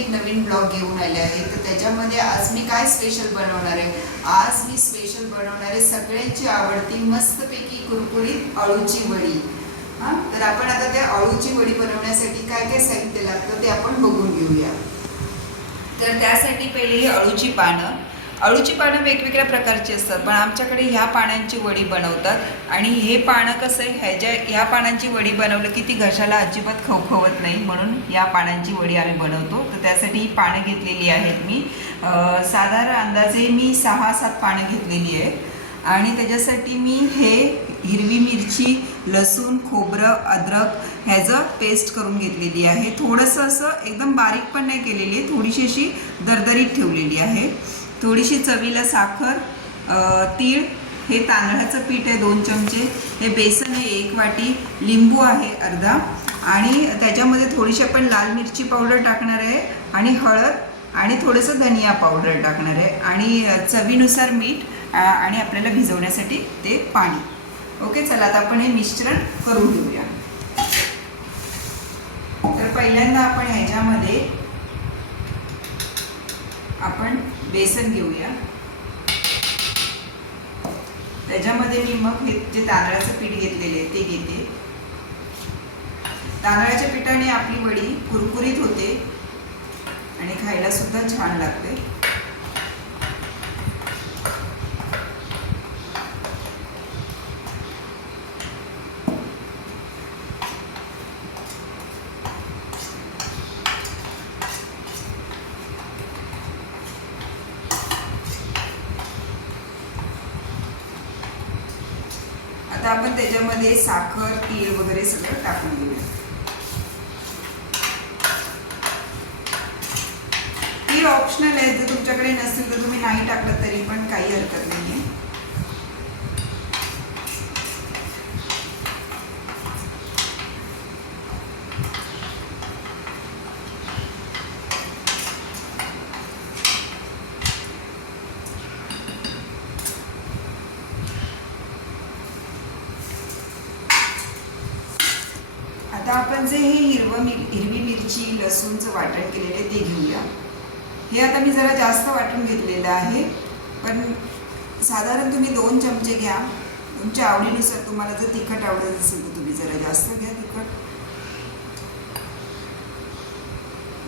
एक नवीन ब्लॉग घेऊन आले आहे. तर त्याच्यामध्ये आज मी काय स्पेशल बनवणार आहे, आज मी स्पेशल बनवणार आहे सगळ्यांची आवडती मस्तपैकी कुरकुरीत अळूची वडी. हां, तर आपण आता त्या अळूची वडी बनवण्यासाठी काय काय साहित्य लागतं ते आपण बघून घेऊया. तर त्यासाठी पहिले अळूची पानं वेगवेगळ्या प्रकारची असतात, पण आमच्याकडे ह्या पानांची वडी बनवतात. आणि हे पानं कसं आहे, ह्या पानांची वडी बनवलं की ती घशाला अजिबात खवखवत नाही, म्हणून या पानांची वडी आम्ही बनवतो. तर त्यासाठी ही पानं घेतलेली आहेत मी. साधारण अंदाजे मी 6-7 पानं घेतलेली आहे. आणि त्याच्यासाठी मी हे हिरवी मिरची, लसूण, खोबरं, अद्रक ह्याचं पेस्ट करून घेतलेली आहे. थोडंसं असं एकदम बारीक पण नाही केलेली आहे, थोडीशी अशी दरदरीत ठेवलेली आहे. थोडीशी चवीला साखर, तीळ, हे तांदळाचं पीठ आहे 2 चमचे, हे बेसन आहे 1 वाटी, लिंबू आहे अर्धा, आणि त्याच्यामध्ये थोडीशी आपण लाल मिरची पावडर टाकणार आहे, आणि हळद, आणि थोडंसं धनिया पावडर टाकणार आहे, आणि चवीनुसार मीठ, आणि आपल्याला भिजवण्यासाठी ते पाणी. ओके, चला आता आपण हे मिश्रण करून घेऊया. तर पहिल्यांदा आपण ह्याच्यामध्ये आपण बेसन घेऊया. त्याच्यामध्ये मी मग हे जे तांदळाचं पीठ घेतलेले आहे ते घेते. तांदळाच्या पिठाने आपली वडी कुरकुरीत होते आणि खायला सुद्धा छान लागते. आता आपण त्याच्यामध्ये साखर, तीळ वगैरे सगळं टाकून घेऊया. तीळ ऑप्शनल आहे, जर तुमच्याकडे नसेल तर तुम्ही नाही टाकलं तरी पण काही हरकत नाही आहे. आता आपण जे हे हिरवी मिरची, लसूणचं वाटण केलेलं आहे ते घेऊया. हे आता मी जरा जास्त वाटून घेतलेलं आहे, पण साधारण तुम्ही 2 चमचे घ्या, तुमच्या आवडीनुसार. तुम्हाला जर तिखट आवडत असेल तर तुम्ही जरा जास्त घ्या तिखट.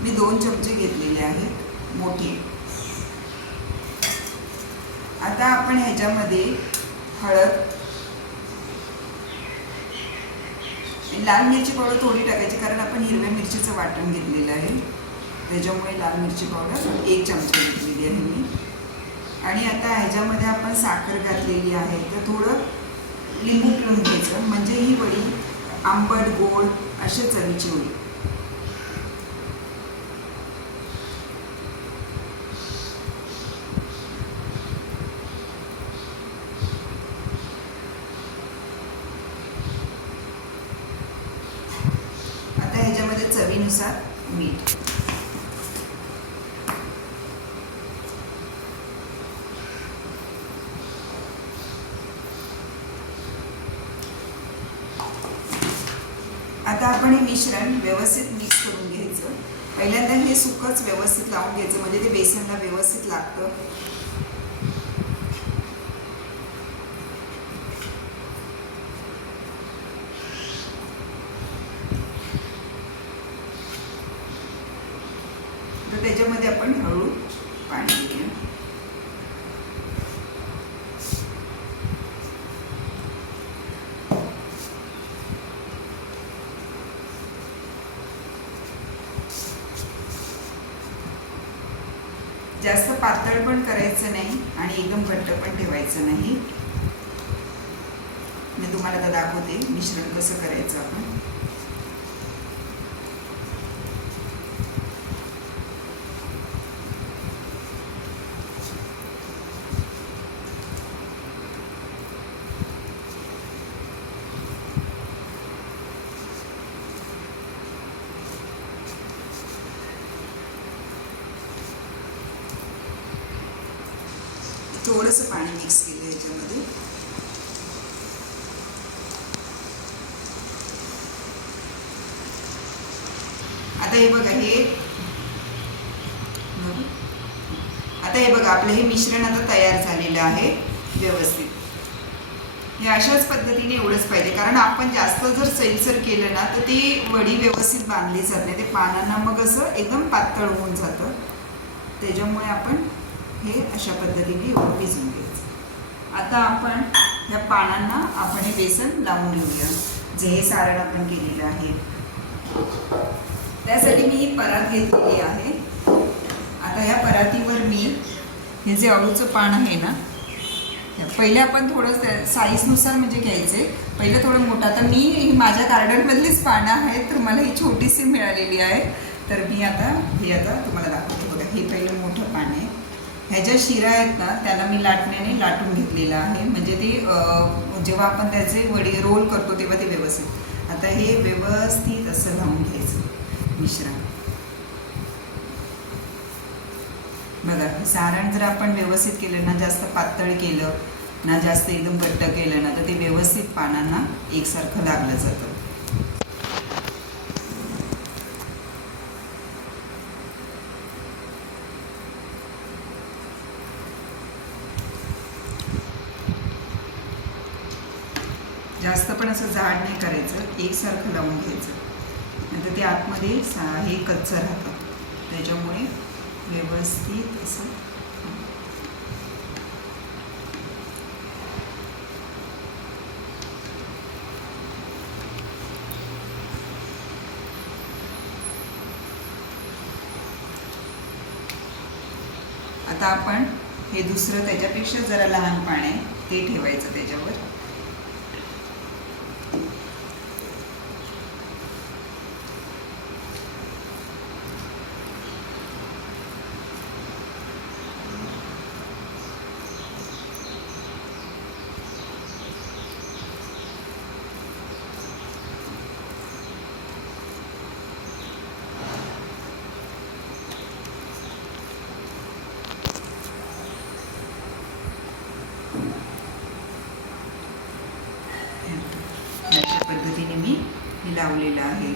मी 2 चमचे घेतलेले आहेत मोठे. आता आपण ह्याच्यामध्ये हळद, लाल मिरची पावडर थोडी टाकायची, कारण आपण हिरव्या मिरचीचं वाटण घेतलेलं आहे, त्याच्यामुळे लाल मिरची पावडर 1 चमचा घेतलेली आहे मी. आणि आता ह्याच्यामध्ये आपण साखर घातलेली आहे, तर थोडं लिंबू पिळून घ्यायचं, म्हणजे ही वडी आंबट गोड अशा चवीची होईल. ह्याच्यामध्ये चवीनुसार मीठ. आता आपण हे मिश्रण व्यवस्थित मिक्स करून घ्यायचं. पहिल्यांदा हे सुकंच व्यवस्थित लावून घ्यायचं, म्हणजे ते बेसनला व्यवस्थित लागतं. तर त्याच्यामध्ये आपण हळू पाणी घेऊया. जास्त पातळ पण करायचं नाही आणि एकदम घट्ट पण ठेवायचं नाही. मी तुम्हाला आता दाखवते मिश्रण कसं करायचं आपण. थोडंसं पाणी मिक्स केलं याच्यामध्ये. आता हे बघा, हे आता हे बघा आपलं हे मिश्रण आता तयार झालेलं आहे व्यवस्थित. हे अशाच पद्धतीने एवढंच पाहिजे, कारण आपण जास्त जर सैलसर केलं ना तर ती वडी व्यवस्थित बांधली जात नाही, ते पानांना मग असं एकदम पातळ होऊन जातं. त्याच्यामुळे आपण हे अशा पद्धतीने एवढं भिजवून घ्यायचं. आता आपण ह्या पानांना आपण हे बेसन लावून घेऊया, जे हे सारण आपण केलेलं आहे. त्यासाठी मी ही परात घेतलेली आहे. आता ह्या परातीवर मी हे जे अळूचं पान आहे ना, पहिले आपण थोडं साईजनुसार म्हणजे घ्यायचे. पहिलं थोडं मोठं, आता मी माझ्या गार्डनमधलीच पानं आहेत तर मला ही छोटीशी मिळालेली आहे, तर मी आता तुम्हाला दाखवते. बघा हे पहिलं मोठं पान आहे. ह्या ज्या शिरा आहेत ना त्याला मी लाटण्याने लाटून घेतलेलं आहे, म्हणजे ते जेव्हा आपण त्याचे वडी रोल करतो तेव्हा ते व्यवस्थित. आता हे व्यवस्थित असं लावून घ्यायचं मिश्रण. बघा सारण जर आपण व्यवस्थित केलं ना, जास्त पातळ केलं ना, जास्त एकदम घट्ट केलं ना, तर ते व्यवस्थित पानांना एकसारखं लागलं जातं. जास्त पण असं जाड नाही करायचं, एकसारखं लावून घ्यायचं, नंतर ते आतमध्ये हे कच्चं राहतं. त्याच्यामुळे व्यवस्थित असं आता आपण हे दुसरं त्याच्यापेक्षा जरा लहान पान आहे ते ठेवायचं त्याच्यावर. अशा पद्धतीने मी हे लावलेलं आहे.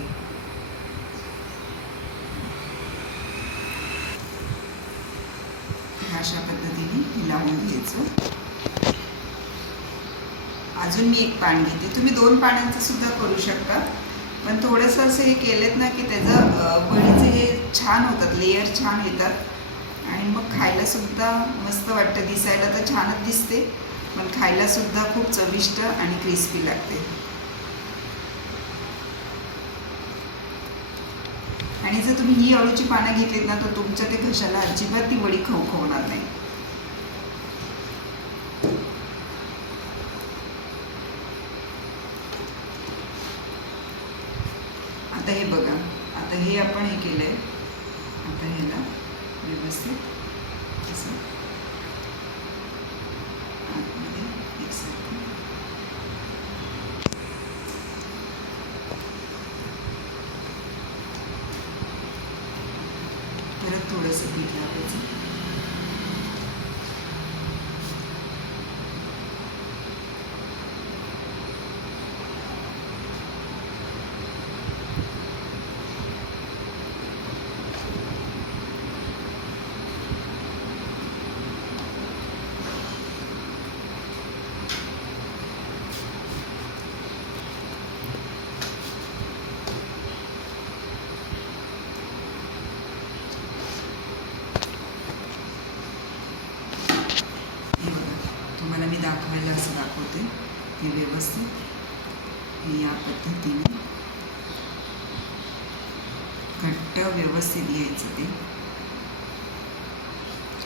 अशा पद्धतीने लावून घ्यायचं. अजून मी एक पान घेते, तुम्ही 2 पानांचं सुद्धा करू शकता, पण थोडंसं असं हे केलेत ना की त्याचं वडीचे हे छान होतात, लेयर छान येतात आणि मग खायला सुद्धा मस्त वाटतं. दिसायला तर छानच दिसते, पण खायला सुद्धा खूप चविष्ट आणि क्रिस्पी लागते. आणि जर तुम्ही ही अळूची पानं घेतलीत ना तर तुमच्या ते घशाला अजिबात ती वडी खवखवणार नाही. आता हे बघा, आता हे आपण हे केलंय. आता ह्याला व्यवस्थित असं आतमध्ये एकसारखं परत थोडंसं पीठ लावायचं. तुम्हाला मी दाखवायला असं दाखवते. हे व्यवस्थित हे या पद्धतीने घट्ट व्यवस्थित घ्यायचं ते.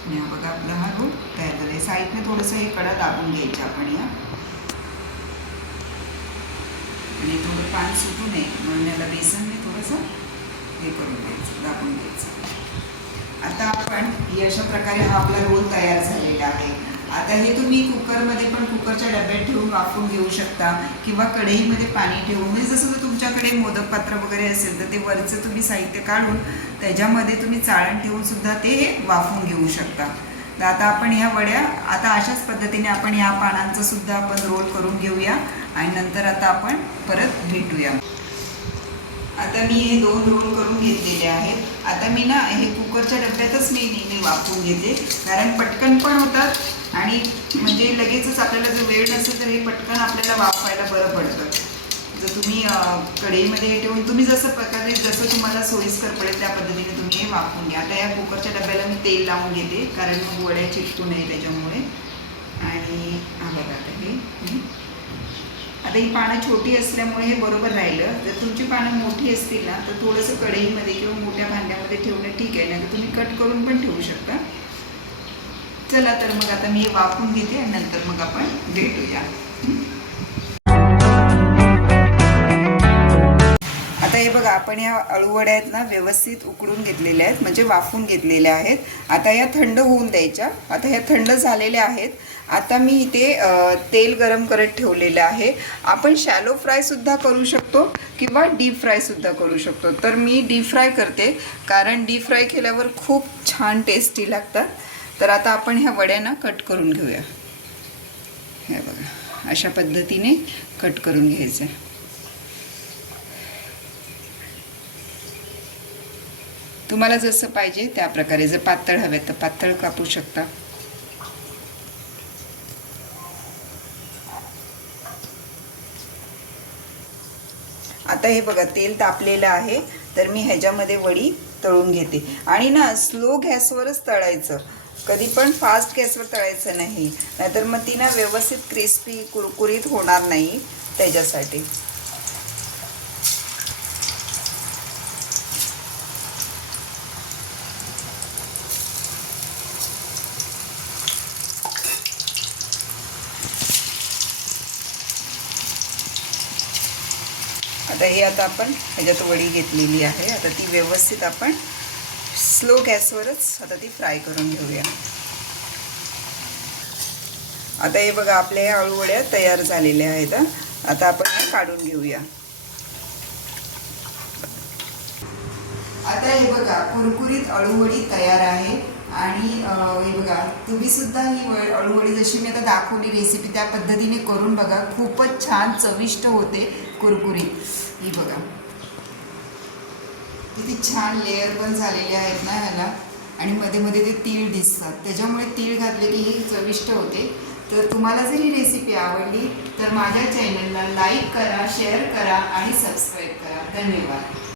आणि हा बघा आपला हा रोल तयार झाला आहे. साईडने थोडंसं हे कडा दाबून घ्यायचं आपण या, आणि थोडं पान सुटू नये म्हणून याला बेसनने थोडंसं हे करून घ्यायचं, दाबून घ्यायचं. आता आपण ही अशा प्रकारे हा आपला रोल तयार झालेला आहे. आता हे तुम्ही कुकरमध्ये पण कुकरच्या डब्यात ठेवून वाफवून घेऊ शकता, किंवा कढईमध्ये पाणी ठेवून, म्हणजे जसं जर तुमच्याकडे मोदक पात्र वगैरे असेल तर ते वरचं तुम्ही साहित्य काढून त्याच्यामध्ये तुम्ही चाळण ठेवून सुद्धा ते वाफवून घेऊ शकता. तर आता आपण ह्या वड्या आता अशाच पद्धतीने आपण ह्या पानांचं सुद्धा आपण रोल करून घेऊया आणि नंतर आता आपण परत भेटूया. आता मी हे 2 रोल करून घेतलेले आहेत. आता मी ना हे कुकरच्या डब्यातच मी नेहमी वाफवून घेते, कारण पटकन पण होतात आणि म्हणजे लगेचच आपल्याला जर वेळ नसेल तर हे पटकन आपल्याला वाफवायला बरं पडतं. जर तुम्ही कढईमध्ये ठेवून तुम्ही जसं तुम्हाला सोयीस्कर पडेल त्या पद्धतीने तुम्ही हे वाफवून घ्या. आता या कुकरच्या डब्याला मी तेल लावून घेते, कारण मग वड्या चिटकू नये त्याच्यामुळे. आणि बघा आता ही पानं छोटी असल्यामुळे हे बरोबर राहिलं. जर तुमची पानं मोठी असतील ना तर थोडंसं कढईमध्ये किंवा मोठ्या भांड्यामध्ये ठेवणं ठीक आहे, नाही तर तुम्ही कट करून पण ठेवू शकता. चला तर मग आता मी हे वाफवून घेते आणि नंतर मग आपण भेटूया. आता हे बघा, आपण या अळूवड्या आहेत ना व्यवस्थित उकडून घेतलेल्या आहेत, म्हणजे वाफवून घेतलेल्या आहेत. आता या थंड होऊन द्यायच्या. आता ह्या थंड झालेल्या आहेत. आता मी इथे तेल गरम करत ठेवलेलं आहे. आपण शॅलो फ्रायसुद्धा करू शकतो किंवा डीप फ्रायसुद्धा करू शकतो. तर मी डीप फ्राय करते, कारण डीप फ्राय केल्यावर खूप छान टेस्टी लागतात. तर आता आपण ह्या वड्या ना कट करून घेऊया. हे बघा, अशा पद्धतीने कट करून घ्यायचं. तुम्हाला जसं पाहिजे त्या प्रकारे, जर पातळ हवे तर पातळ कापू शकता. आता हे बघा, तेल तापलेलं आहे, तर मी ह्याच्यामध्ये वडी तळून घेते. आणि ना स्लो गॅसवरच तळायचं, कधी पण फास्ट गॅसवर तळायचं नाही, नाहीतर मग ती ना व्यवस्थित क्रिस्पी कुरकुरीत होणार नाही. त्याच्यासाठी आता आपण ह्याच्यात वडी घेतलेली आहे. आता ती व्यवस्थित आपण स्लो गॅसवरच आता ती फ्राय करून घेऊया. आता हे बघा, आपल्या ह्या अळूवड्या तयार झालेल्या आहेत. आता आपण हे काढून घेऊया. आता हे बघा, कुरकुरीत अळूवडी तयार आहे. आणि हे बघा, तुम्ही सुद्धा ही अळूवडी जशी मी आता दाखवली रेसिपी त्या पद्धतीने करून बघा. खूपच छान चविष्ट होते, कुरकुरीत. ही बघा किती छान लेअर पण झालेले आहेत ना ह्याला, आणि मध्ये मध्ये ते तीळ दिसतात, त्याच्यामुळे तीळ घातले की ही चविष्ट होते. तर तुम्हाला जर ही रेसिपी आवडली तर माझ्या चॅनलला लाईक करा, शेअर करा आणि सबस्क्राईब करा. धन्यवाद.